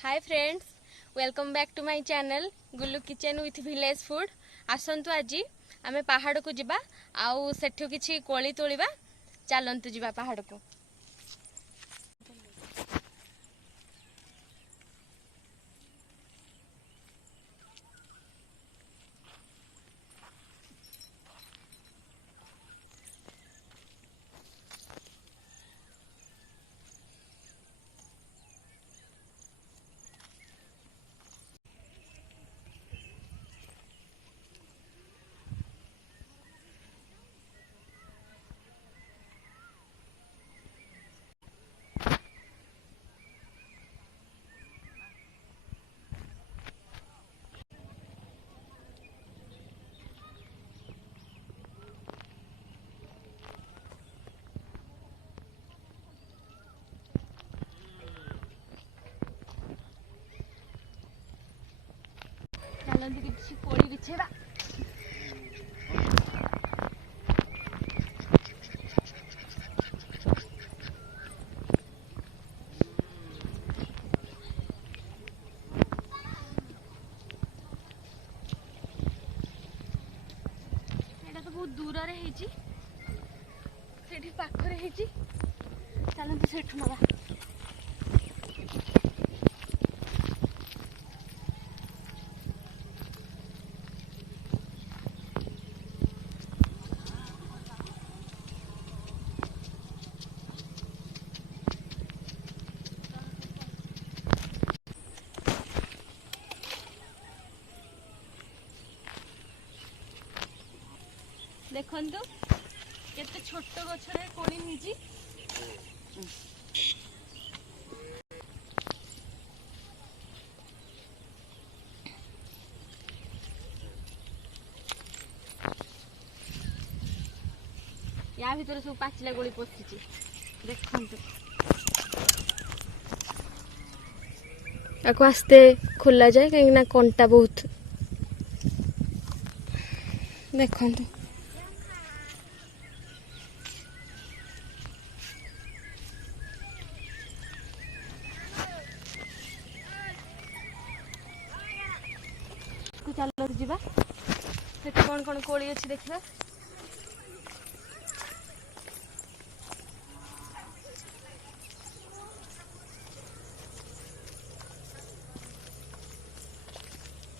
Hi friends, welcome back to my channel Gullu kitchen with village food. आसंतु आज आमे पहाड़ को जिबा आउ सेठु किछि कोली तोलिबा। चलंतु जिबा पहाड़ को। चलंतु किछि कोली बिछेबा। एटा तो बहुत दूर रे हेची, सेठी पाखरे हेची। चलंतु सेठु नबा। देखंतु केते छोट गछरे कोली हिची। या भीतर सब पाचिला गोली पसिची। देखंतु आको आस्ते खोला जाए कहीं ना कंटा बहुत। देखंतु चलो जीवा सेठी कौन कौन कोली अच्छी देखा।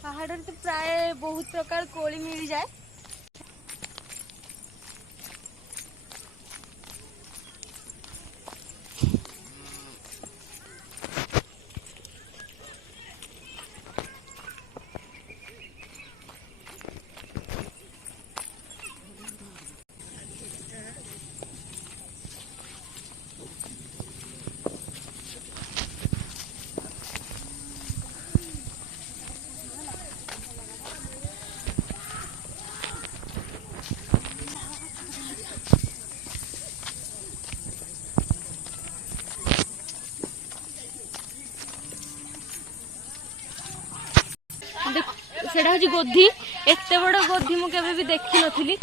पहाड़ तो प्राय बहुत प्रकार कोली मिल जाए। सेटा हूँ गोधी। एते बड़ गोधी मु केबे भी देखी नथिली।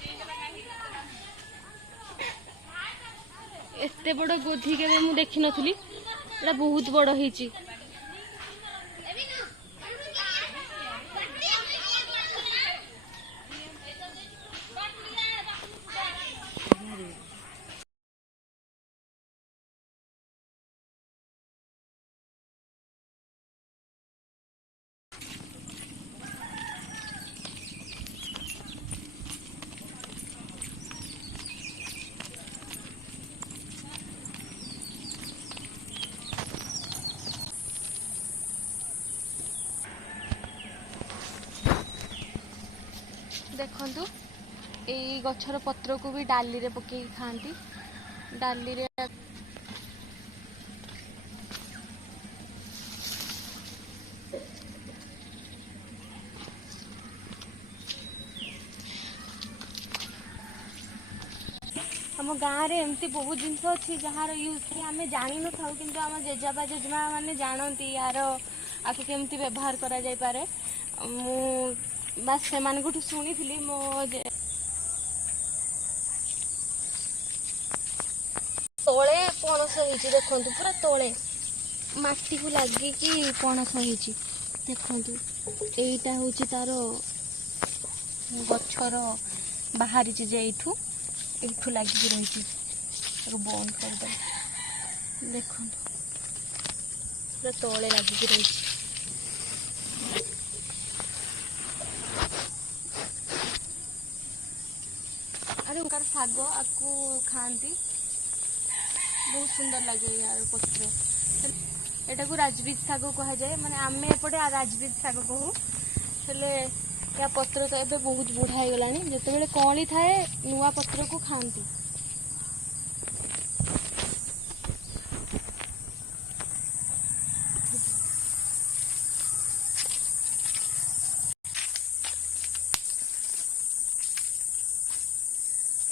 एते बड़ गोधी केबे मु देखी नथिली। एटा बहुत बड़ हिची। देखंतु एई गछर पत्र को भी डाली रे पके खांती। डाली रे हम गाँव में एमती बहुत जिनस अच्छी जार यूज कि आम जानी न था कि आम जेजाबा जेजेमा मैंने जानती यार आके केमती व्यवहार करा जाय पारे। मु बस से शुणी मो तले पणस देखु पूरा तले माटी को लगिकी पणस होइछि देखंतु एटा होछि तार गछर बाहरी जे एठू एठू लगिकी रहिछि ताको बंद कर दे देखंतु पूरा तळे लगिकी रहिछि अरे उनका साग आपको खाती बहुत सुंदर लगे यार पत्र एटा को राजबीज साग कह जाए माने आमे एपटे राजबीज साग कहू हेले या पत्र तो एबे बहुत बुढ़ा हो गलानी जते बेले कळी थाए नुआ पत्र को खाती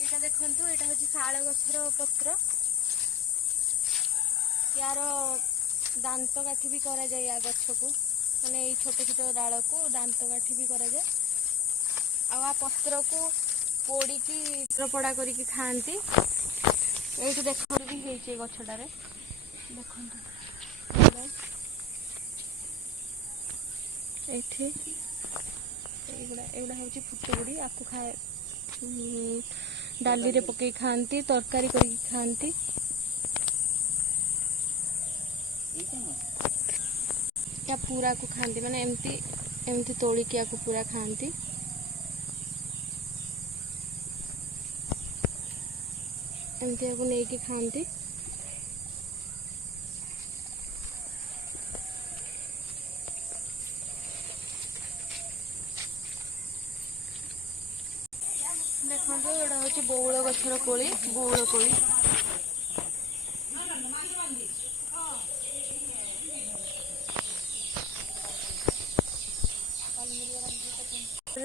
एटा देखंतु एटा होची शाळ गछर पत्र यार दांत काठी भी करा जाए या गछ को माने ये छोटे छोटे डाल को दांत काठी भी करा जाए आ पत्र को पोड़ी की पड़ा करके खाती ये देख भी होइछे गछटारे देखंतु एठी एगुड़ा होची फुटुगुड़ी आपको खाए डाली रे पकई खाती तरकारी करके खाती या पूरा को खाती माने एमती एमती तोड़िकी को पूरा खाती एमती को लेके खाती देखो एटा हूँ बौल गछर कोली बौल कोली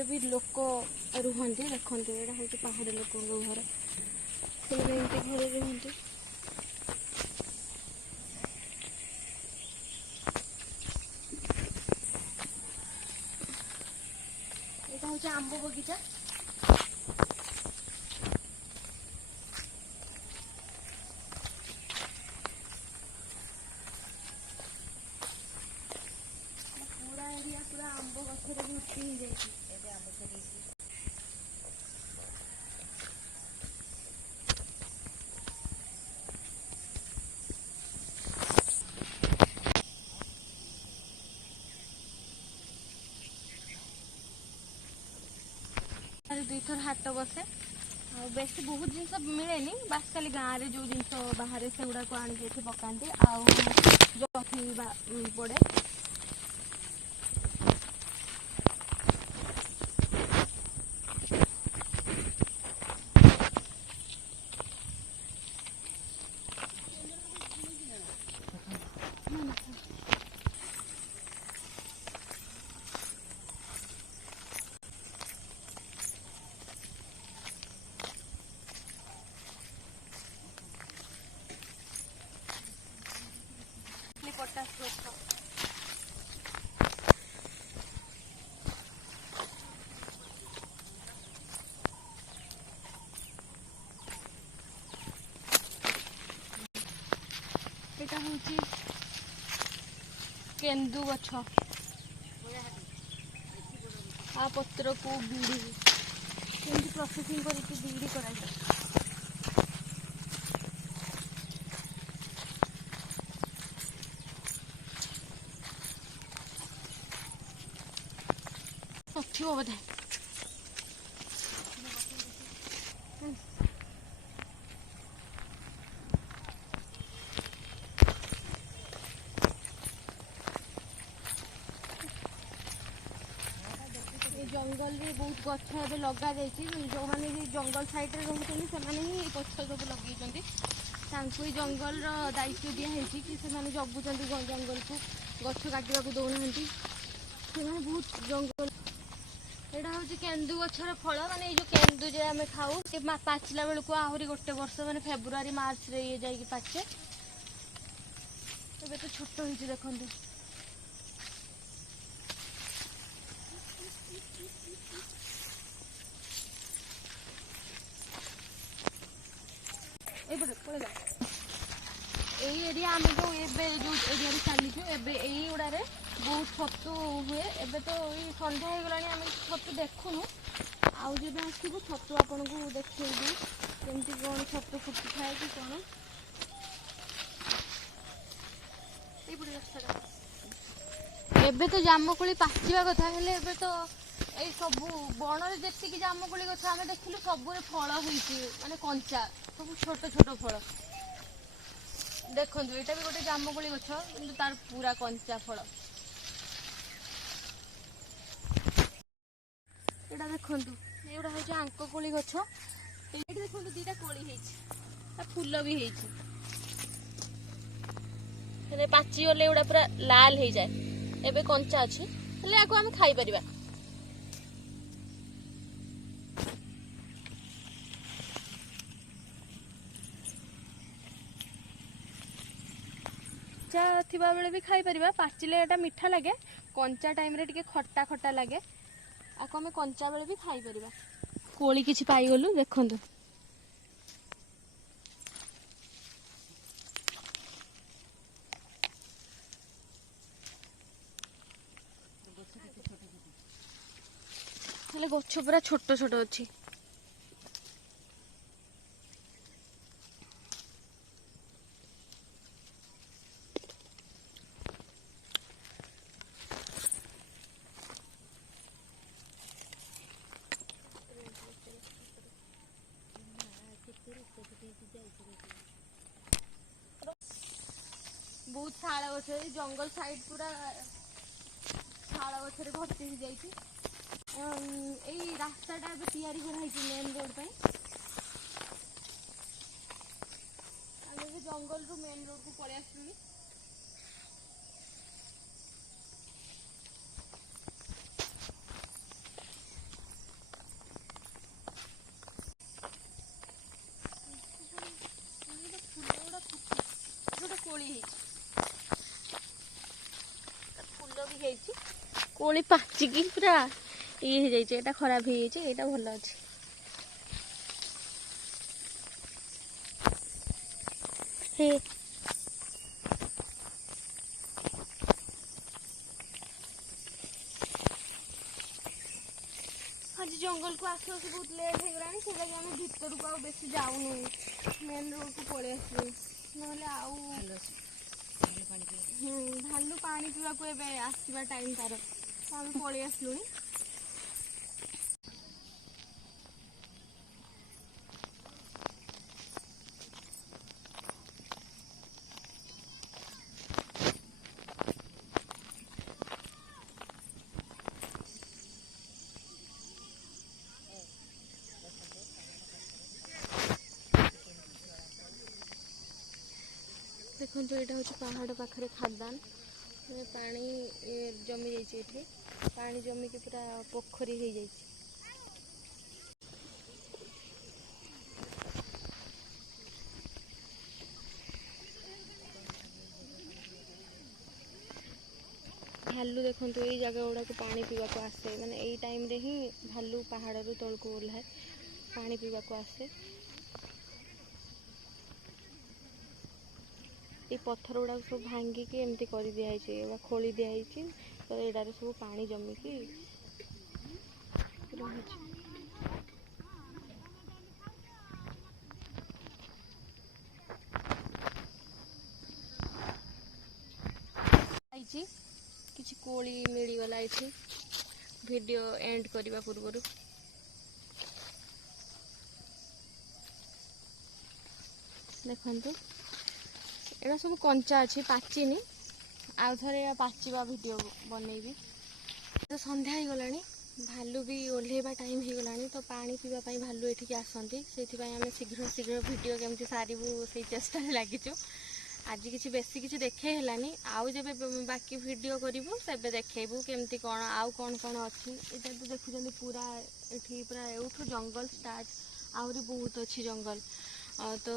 भी लोक रुहंती देखते यहाँ हूँ पहाड़ी लोक घर से घर रुहंती यहाँ हूँ आंब बगीचा पूरा एरिया पूरा आंब गछरे भर्ती हो जाए दुई थर हाट बसे बेस बहुत जिनस मिले बास खाली गाँव में जो जिन बाहर से गुड़ा को आनी पकाते पड़े पटास एटा हूँ केंदु गछ आ पत्र को बीड़ी प्रोसेसिंग करके बीड़ी करा बोधे जंगल रे बहुत गछ ए लगा जो मैंने जंगल साइड रे रोचते ही गछ सब लगे ही जंगल दायित्व दिखाई कि से जगुं जंगल को गछ काटा दौना बहुत जंगल एटा हूँ केंदु गछर फल माने जो केंदु जे आम खाऊ पाचिला बेलू आहरी गोटे वर्ष माने फेब्रुआरी मार्च रे ये जाइए पाचे तो छोट हो देखते एरिया आम जो एरिया चलीचु एगुड़े बहुत छतु हुए एबे तो ये संध्या हो गलानी आम छतु देखुनु आउ जब आसबू छतु आपन को देखी केमती कौन छतु फुटी थाए कि कौन एबे तो जामुकोली पाचिबा कथा हेले एबे तो ए सबू बणरे जेतिकी जामुकोली गछ आमे देखिलु सबुरे फल होईची माने कंचा सब छोट छोट फल देखंतु एटा भी गोटे जामुकोली गछ किंतु तार पूरा कंचा फल एटा देखंतु एटा होची आंक कोली गछ एटी देखंतु दीटा कोली हेची ता फूल भी हेची हेले पाची गले एटा पूरा लाल हे जाए एबे कंचा अछि हेले आको हम खाई परिबा कंचा थिबा बेले भी खाई परिबा पाचिले एटा मीठा लागे कंचा टाइम रे टिके खट्टा खट्टा लागे आको हमें कंचा बेले भी खाई परिबा कोली किछि पाई गलु देखंतु हेले गछ पूरा छोट छोट अछि बहुत शाल गछ जंगल साइड पूरा शाल गछ भर्ती हो जाइए रास्ताटा तैयारी कराई मेन रोड पर जंगल रु मेन रोड को पलि आसलुनी कोली पाचिकी पूरा ये हो खराब हो जाए भल अच्छे आज जंगल को आस बहुत लेट हो गलानी से आम भीतर को बेसी जाऊनु मेन रोड को पलि आसलु ना भालू पानी पीवा को एबे आसीबा टाइम तार आम पलि आसलुनी देखो यहाँ हूँ पहाड़ पाखे खादान पानी जमी जाइए पानी जमिकी पूरा पोखरी हो जाइए भालू देखो ये जगह गुड़ा को पानी पीवा को आसे माने यही टाइम रे ही भालू पहाड़ रू तल को ओह्लाए पानी पीवा को आसे ये पत्थर गुड़ा सब भांगिकी एमती कर दिखाई खोली दिखाई तो यहाँ सब पानी जमिकी रही किसी कोली मिलगला ये वीडियो एंड करने पूर्व देखु एटा सब कंचा अच्छी पाचिनी आउ थे पाचिबा वीडियो बनईबी तो संध्या हो गला भालू भी ओह्लैबा टाइम हो गला तो पानी पीवाई भालू एठिक आसती से आम शीघ्र शीघ्र वीडियो केमती सारू से चेष्टा लगिचु आज किसी बेसी किसी देखे हेलानी आउ जब बाकी वीडियो करूँ से देखू केमती कौन आउ कौन कौन अच्छी इधर तो देखुं पूरा ये पूरा एठू जंगल स्टार्ट आहरी बहुत अच्छी जंगल तो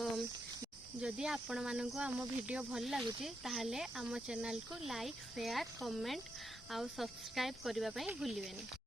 जदि आपण मानक आम वीडियो भल लगुच ताहले आम चैनल को लाइक शेयर कमेंट आउ सब्सक्राइब करने भूलें।